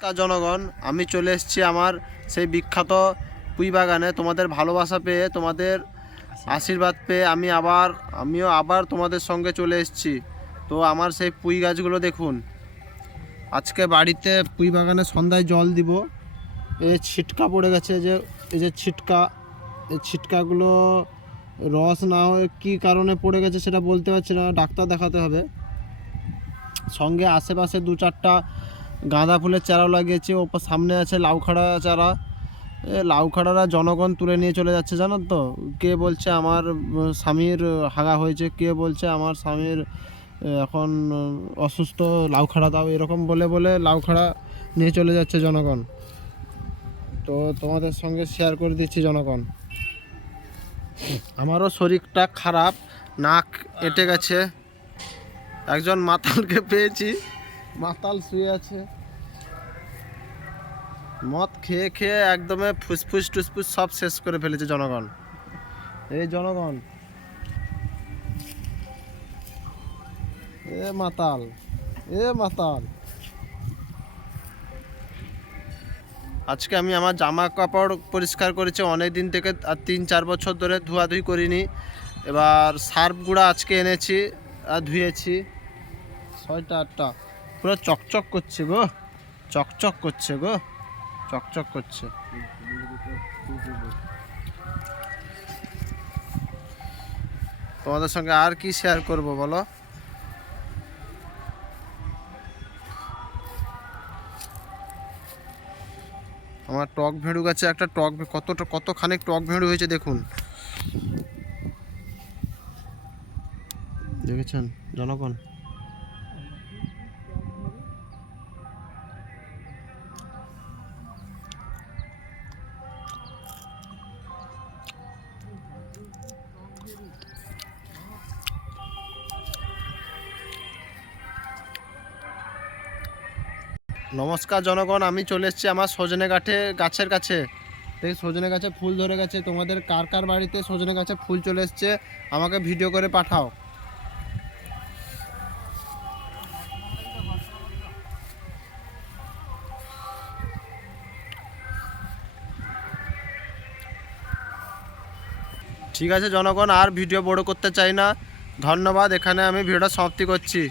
নমস্কার জনগণ, আমি চলে এসেছি আমার সেই বিখ্যাত পুঁই বাগানে। তোমাদের ভালোবাসা পেয়ে, তোমাদের আশীর্বাদ পেয়ে আমি আবার, আমিও আবার তোমাদের সঙ্গে চলে এসেছি। তো আমার সেই পুঁই গাছগুলো দেখুন। আজকে বাড়িতে পুঁই বাগানে সন্ধ্যায় জল দিব। এই ছিটকা পড়ে গেছে যে, এই যে ছিটকা, এই ছিটকাগুলো রস না হয়ে কী কারণে পড়ে গেছে সেটা বলতে পারছি না, ডাক্তার দেখাতে হবে। সঙ্গে আশেপাশে দু চারটা গাঁদা ফুলের চারাও লাগিয়েছি, ওপর সামনে আছে লাউখাড়া চারা। এ, লাউখাড়ারা জনগণ তুলে নিয়ে চলে যাচ্ছে, জানো তো? কে বলছে আমার স্বামীর হাগা হয়েছে, কে বলছে আমার স্বামীর এখন অসুস্থ, লাউখাড়া দাও, এরকম বলে বলে লাউখাড়া নিয়ে চলে যাচ্ছে জনগণ। তো তোমাদের সঙ্গে শেয়ার করে দিচ্ছি জনগণ। আমারও শরীরটা খারাপ, নাক এঁটে গেছে। একজন মাতালকে পেয়েছি। মাতাল শুয়ে আছে। মদ খেয়ে খেয়ে একদমে ফুসফুস টুসফুস সব শেষ করে ফেলেছে জনগণ। এই জনগণ। এ মাতাল এ মাতাল। আজকে আমি আমার জামা কাপড় পরিষ্কার করেছি, অনেক দিন থেকে আর তিন চার বছর ধরে ধোয়াধুয়ি করিনি। এবার সার্ফ গুঁড়া আজকে এনেছি আর ধুয়েছি। ছয়টা, আটটা। পুরো চকচক করছে গো। চকচক করছে গো। চকচক করছে। তোমাদের সঙ্গে আর কি শেয়ার করব বলো? আমার টক ভেড়ু গাছে একটা টক কতটা কতখানিক টক ভেড়ু হয়েছে দেখুন। দেখেছেন? জনগণ। নমস্কার জনগণ, আমি চলে এসেছি আমার সজনে গাঠে গাছের কাছে। দেখি সজনে গাছে ফুল ধরে গেছে। তোমাদের কার কার বাড়িতে সজনে গাছে ফুল চলে এসছে, আমাকে ভিডিও করে পাঠাও। ঠিক আছে জনগণ, আর ভিডিও বড় করতে চাই না। ধন্যবাদ, এখানে আমি ভিডিওটা সমাপ্তি করছি।